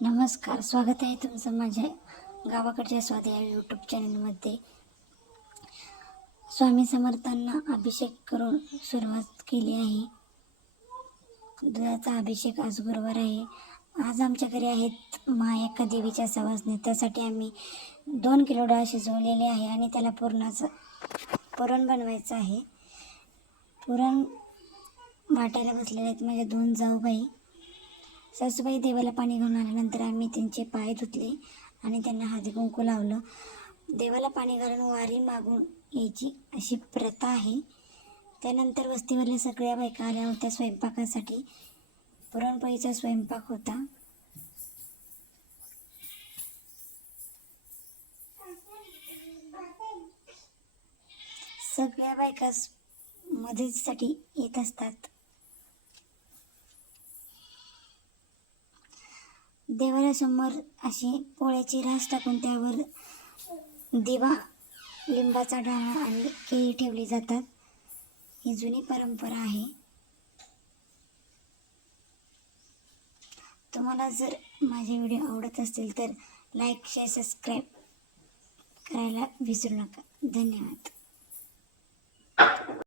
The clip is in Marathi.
नमस्कार, स्वागत आहे तुमचं माझ्या गावाकडच्या स्वाद या यूट्यूब चॅनलमध्ये. स्वामी समर्थांना अभिषेक करून सुरुवात केली आहे. दुधाचा अभिषेक आज गुरुवार आहे. आज आमच्या घरी आहेत महाएका देवीच्या सवासणी. त्यासाठी आम्ही 2 किलो डाळ शिजवलेली आहे आणि त्याला पुरण बनवायचं आहे. पुरण वाटायला बसलेले आहेत माझ्या 2 जाऊबाई. सासूबाई देवाला पाणी घालून आल्यानंतर आम्ही त्यांचे पाय धुतले आणि त्यांना हळदी कुंकू लावलं. देवाला पाणी घालून वारी मागून यायची अशी प्रथा आहे. त्यानंतर वस्तीवरल्या सगळ्या बायका आल्या होत्या स्वयंपाकासाठी. पुरणपोळीचा स्वयंपाक होता. सगळ्या बायका मदतीसाठी येत असतात. देवाऱ्यासमोर अशी पोळ्याची रास टाकून त्यावर दिवा, लिंबाचा डाळा आणि केळी ठेवली जातात. ही जुनी परंपरा आहे. तुम्हाला जर माझे व्हिडिओ आवडत असतील तर लाईक, शेअर, सबस्क्राईब करायला विसरू नका. धन्यवाद.